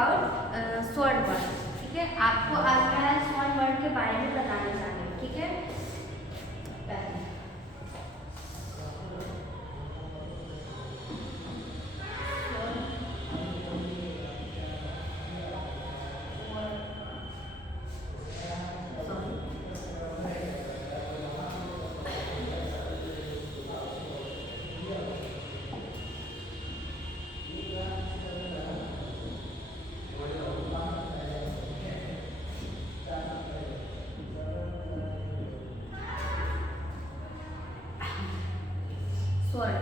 About स्वर्ण वर्ण। ठीक है, आपको आज मैं स्वर्ण वर्ण के बारे में बताने जा रही हूँ। ठीक है, स्वर्ण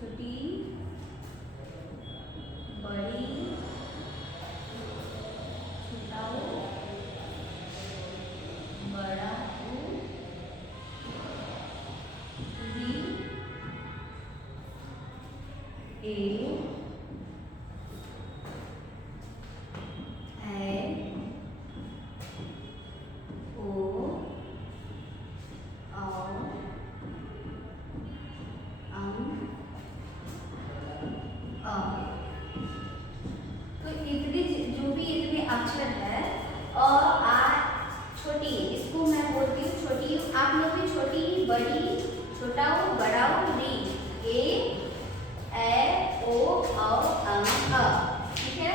छोटी बड़ी छोटा बड़ा ए तो इतने जो भी इतने अक्षर है और आ छोटी, इसको मैं बोलती हूँ छोटी। आप लोग भी छोटी बड़ी छोटा बड़ा री ए ओ अ। ठीक है,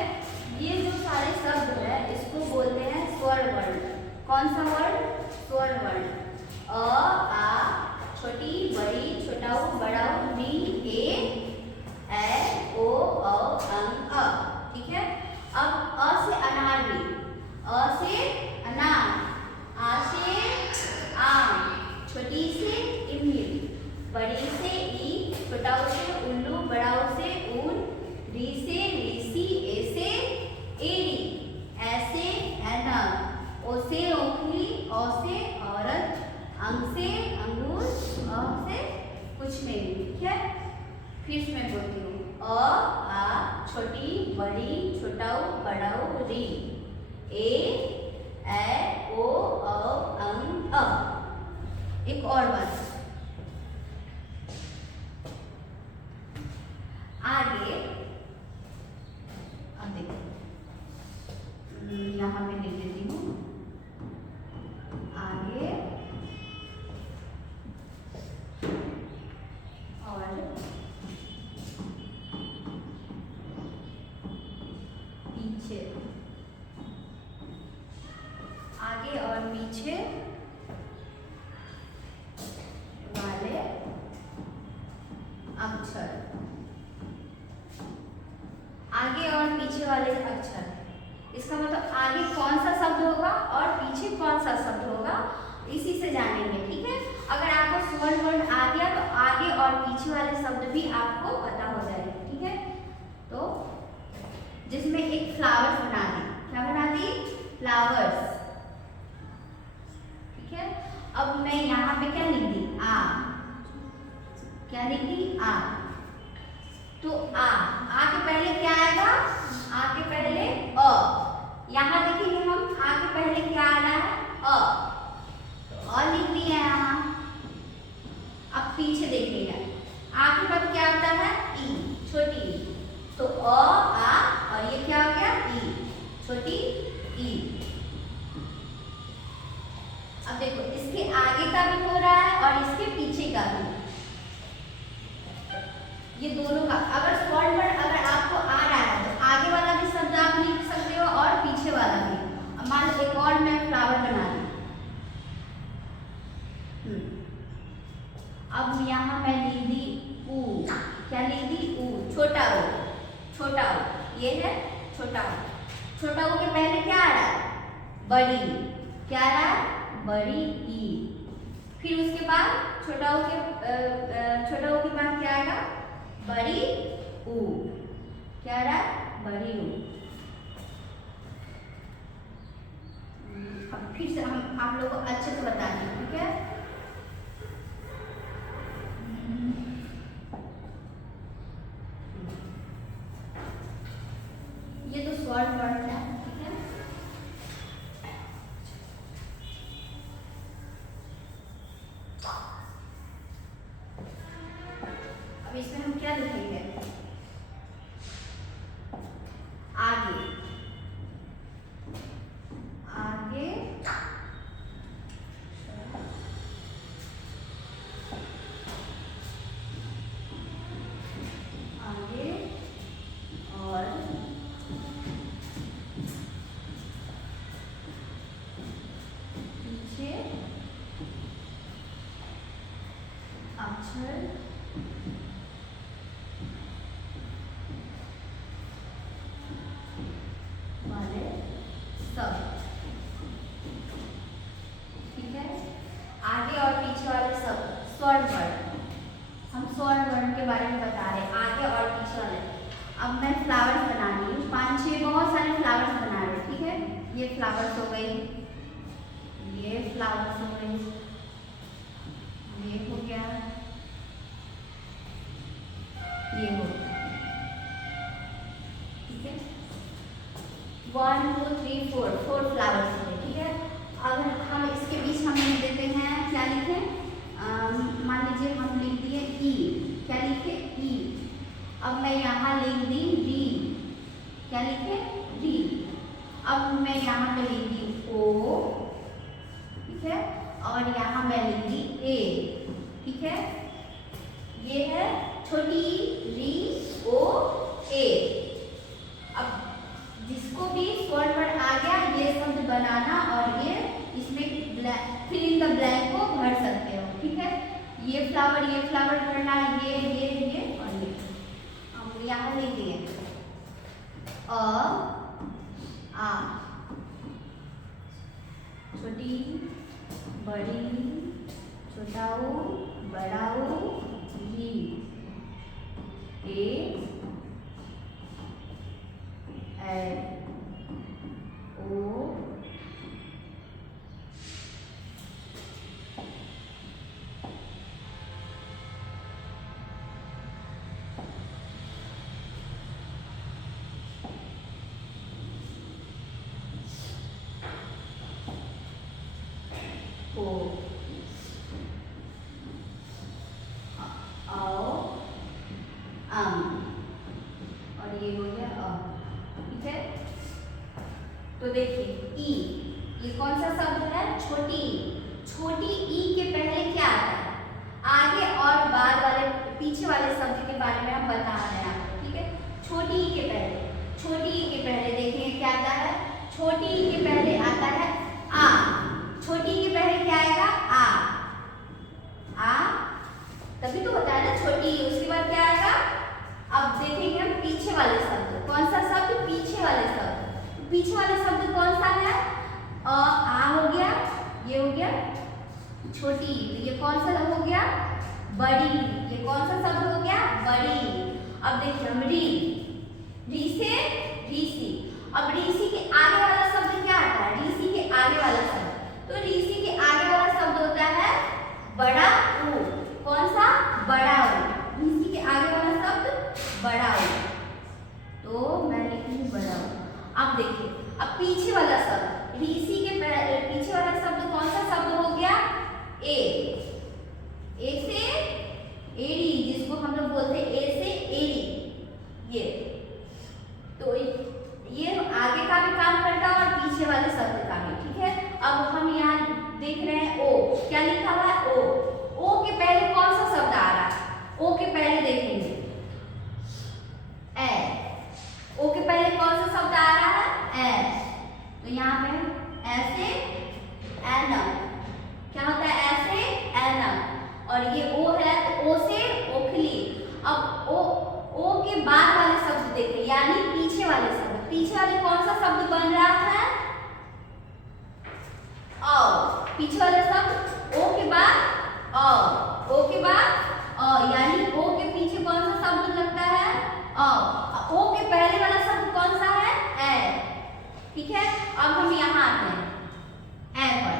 ये जो सारे शब्द है इसको बोलते हैं स्वर्ण वर्ण। कौन सा वर्ण? स्वर्ण वर्ण। अ आ छोटी बड़ी छोटा बड़ा री ए ओ अ। ठीक है, अब अ से अनार भी, अ से अनार, आ से आम, छोटी से इमली, बड़ी से ई, छोटा से उल्लू, बड़ा से ऊन, री से ऋषि, ए से एरी, ऐसे ऐनक, ओ से ओखली, औ से औरत, अंग से अंगूर, अ से कुछ नहीं। ठीक है, फिर से मैं बोलती हूँ अ आ छोटी बड़ी छोटा बड़ा री ए ओ अ। एक और बात आगे, अब देखो यहाँ पे लिख देती हूँ आगे और पीछे, आगे और पीछे वाले अक्षर, आगे और पीछे वाले अक्षर। इसका मतलब आगे कौन सा शब्द होगा और पीछे कौन सा शब्द होगा, इसी से जानेंगे। ठीक है, अगर आपको स्वर्ण वर्ण आ गया तो आगे और पीछे वाले शब्द भी आपको पता हो जाएंगे। ठीक है, तो जिसमें एक फ्लावर्स बना दी, क्या बना दी? फ्लावर्स। ठीक है, अब मैं यहाँ पे क्या लिख दी? आ। क्या लिख दी? आ। तो आ के पहले क्या आएगा? आ के पहले अ। यहाँ देखिए हम आ के पहले क्या आ रहा है? अ। तो अ लिख दिया यहाँ। अब पीछे देखिएगा, आ के बाद क्या आता है? ई, छोटी ई। तो अ आ और ये क्या हो गया? ई, छोटी ई। अब देखो इसके आगे का भी हो रहा है और इसके पीछे का भी, ये दोनों का। अगर स्वर्ण वर्ण अगर आपको आ रहा है तो आगे वाला भी शब्द आप लिख सकते हो और पीछे वाला भी। अब मान लो एक और मैं फ्लावर बना दी। अब यहाँ मैं लिख दी ऊ। क्या लिख दी? ऊ, छोटा ऊ। छोटा ऊ ये है छोटा ऊ। छोटा ऊ के पहले क्या आ रहा है? बड़ी। क्या आ रहा है? बड़ी ई। फिर उसके बाद छोटा ऊ के बाद क्या आएगा? बड़ी ऊ। क्या आ रहा है? बड़ी ऊ। अब फिर से हम आप लोगों को अच्छे से बता दें। ठीक है, ये तो स्वर्ण वर्ण है। ठीक है, क्या लिखेंगे? आगे, आगे, आगे और पीछे अक्षर वाले शब्द। ठीक है, आगे और पीछे वाले शब्द स्वर वर्ण। हम स्वर वर्ण के बारे में बता रहे हैं, आगे और पीछे वाले। अब मैं फ्लावर्स बना रही हूँ, 5-6 बहुत सारे फ्लावर्स बना रही हूँ। ठीक है, ये फ्लावर्स हो गई, ये फ्लावर्स हो गई, ये हो गया, ये हो गया। ठीक है, 1 2 3 4 फ्लावर्स हो गए। ठीक है, अगर हम इसके बीच हम लिख देते हैं, क्या लिखें? मान लीजिए हम लिख दिए ई। क्या लिखे? ई। अब मैं यहाँ लिख दी डी। क्या लिखे? डी। अब मैं यहाँ पे लिख दी ओ। ठीक है, और यहाँ मैं लिख दी ए। ठीक है, ये है छोटी री ओ ए। अब जिसको भी स्वर वर्ण आ गया, ये शब्द बनाना और ये इसमें फिल इन द ब्लैंक को भर सकते हो। ठीक है, ये फ्लावर भरना, ये और ये। हम यहाँ लिख दिए अ आ, छोटी बड़ी, छोटा ऊ बड़ा ऊ, री ए ओ और ये हो गया अ। ठीक है, तो देखिए ई, ये कौन सा शब्द है? छोटी। छोटी ई के पहले क्या आता है? आगे और बाद वाले पीछे वाले शब्द के बारे में हम बता रहे हैं आपको। ठीक है, छोटी ई के पहले देखिए क्या आता है? छोटी ई के पहले आता है आ। छोटी ई के पहले क्या आएगा? आ, तभी तो होता है ना छोटी। उसके बाद क्या आएगा? अब देखेंगे हम पीछे वाले शब्द। कौन सा शब्द? पीछे वाले शब्द। पीछे वाले शब्द कौन सा है? आ हो गया, ये हो गया छोटी, तो ये कौन सा हो गया? बड़ी। ये कौन सा शब्द हो गया? बड़ी। अब देखिए हम री से रीसी। अब रीसी के आगे वाला शब्द क्या आता है? रीसी के आगे वाला शब्द, तो रीसी के आगे वाला शब्द होता है बड़ा ऊ। कौन सा? बड़ा ऊ। रीसी के आगे वाला शब्द बड़ा ऊ, तो मैं लिखूंगी बड़ा ऊ। अब देखिए, अब पीछे वाला शब्द, रीसी के पीछे वाला शब्द कौन सा शब्द हो गया? ए से एड़ी, जिसको हम लोग बोलते हैं ए से एड़ी। ये तो ये आगे का भी काम करता है और पीछे वाले शब्द का भी। ठीक है, अब हम यहाँ देख रहे हैं ओ। क्या लिखा हुआ है? ओ के पहले कौन सा शब्द आ रहा है? ओ के पहले देखेंगे ए। ओ के पहले कौन सा शब्द आ रहा है? ए। तो यहाँ पे ऐसे एनम, क्या होता है? ऐसे एनम, और ये ओ है तो ओ से ओखली। अब ओ के बाद वाले शब्द देखिए, यानी पीछे वाले शब्द। पीछे वाले कौन सा शब्द बन रहा है? औ। पीछे वाले शब्द ओ के बाद औ, ओ के बाद औ, यानी ओ के पीछे कौन सा शब्द लगता है? औ। ओ के पहले वाला शब्द कौन सा है? ए। ठीक है, अब हम यहाँ आते हैं ए पर।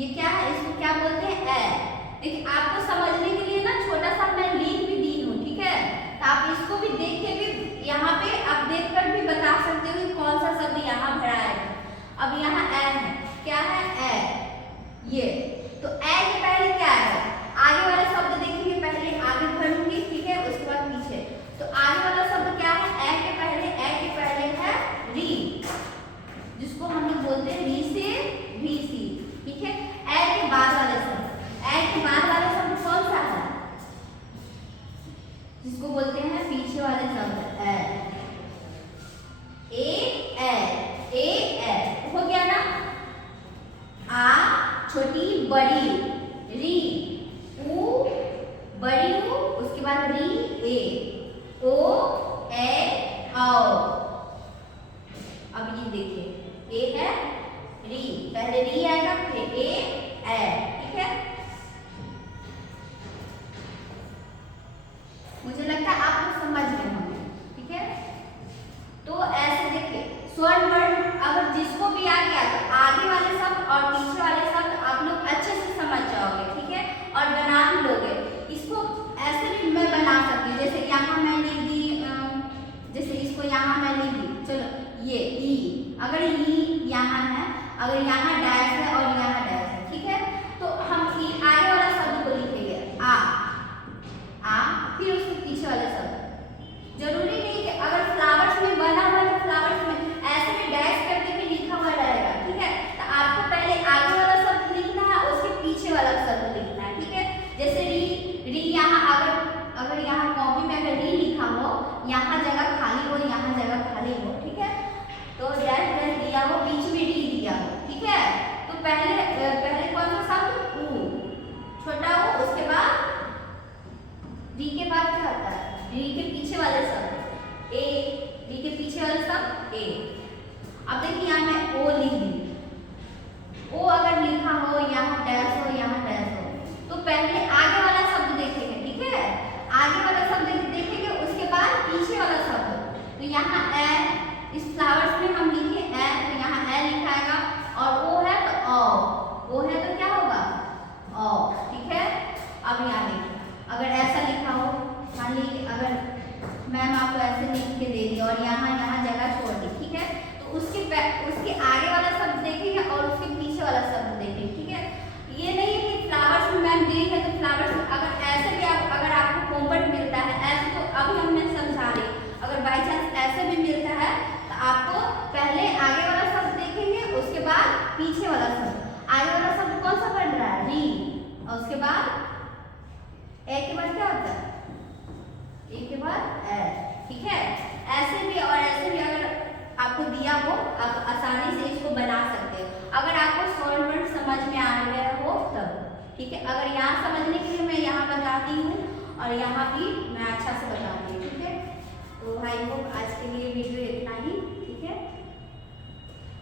ये क्या है? इसको क्या बोलते हैं? ए। देखिए, आपको समझने के लिए ना छोटा सा मैं लिख भी दी हूँ। ठीक है, तो आप इसको भी देख के भी यहाँ पे आप देख कर भी बता सकते हो कि कौन सा शब्द यहाँ भरा है। अब यहाँ ए है, क्या है? ए। ये तो ए के पहले क्या है? आगे वाला शब्द देखेंगे, पहले आगे भरूंगी। ठीक है, उसके बाद ए, ओ ए औ। अब ये देखिए ए है री, पहले री आएगा फिर ए, ठीक है। मुझे लगता है आप लोग समझ गए होंगे, ठीक है। तो ऐसे देखिए स्वर्ण वर्ण अगर जिसको भी आ गया तो आगे वाले शब्द और पीछे वाले शब्द आप लोग अच्छे से समझ जाओगे, ठीक है, और बना भी लोगे। इसको ऐसे भी मैं बना सकती हूँ, जैसे यहाँ मैं लिख दी, जैसे इसको यहाँ मैं लिख दी, चलो ये ई, अगर ई यहाँ है, अगर यहाँ डैश है और यहाँ डैश है, ठीक है, तो हम ई आगे वाला शब्द को लिखेंगे आ, फिर उसके पीछे वाला शब्द। जरूरी नहीं कि अगर फ्लावर्स में बना हुआ है तो फ्लावर्स में ऐसे भी डैश करके भी लिखा हुआ रहेगा, ठीक है। तो आपको पहले आगे वाला शब्द लिखना है, उसके पीछे वाला शब्द लिखना है, ठीक है। जैसे री यहाँ अगर यहाँ कॉपी में अगर री लिखा हो, यहाँ जगह खाली हो, यहाँ जगह खाली हो, ठीक है, तो डैश डैश दिया हो, बीच में री दिया हो, ठीक है। तो पहले कौन सा शब्द ऊ, छोटा ऊ, उसके बाद री के बाद क्या होता है, री के पीछे वाले शब्द ए, री के पीछे वाले शब्द ए। अब देखिए यहाँ मैं ओ लिख दी, ओ अगर लिखा हो, यहाँ डैश हो, यहाँ डैश हो, तो पहले आगे वाला शब्द देखेंगे, ठीक है, आगे वाला शब्द देखेंगे, उसके बाद पीछे वाला शब्द। तो यहाँ ए, इस फ्लावर्स में हम लिखे ए, तो यहाँ ए लिखाएगा, और ओ है तो ओ है तो क्या होगा ओ, ठीक है। अब यहाँ देखिए अगर ऐसा लिखा हो, मान लीजिए अगर मैम आपको ऐसे लिख के दे दी और यहाँ जगह छोड़ दी, ठीक है, तो उसके आगे वाला शब्द देखेंगे और उसके पीछे वाला शब्द देखेंगे, ठीक है। ये नहीं है कि फ्लावर्स में मैम दी है तो फ्लावर्स में अगर ऐसे भी अगर आपको होमवर्क मिलता है ऐसे, तो अभी हमने समझा रही, अगर बाई चांस ऐसे भी मिलता है तो आपको पहले आगे वाला शब्द देखेंगे, उसके बाद पीछे वाला शब्द। आगे वाला शब्द कौन सा पढ़ रहा है, री, और उसके बाद ए के बाद क्या होता है, ए के बाद ए, ठीक है। ऐसे भी और ऐसे भी अगर आपको दिया हो, आप आसानी से इसको बना सकते हो, अगर आपको स्वर्ण वर्ण समझ में आ गया हो तब, ठीक है। अगर यहाँ समझने के लिए मैं यहाँ बताती हूँ और यहाँ भी मैं अच्छा से बताती हूँ, ठीक है। तो आई होप आज के लिए वीडियो इतना ही, ठीक है।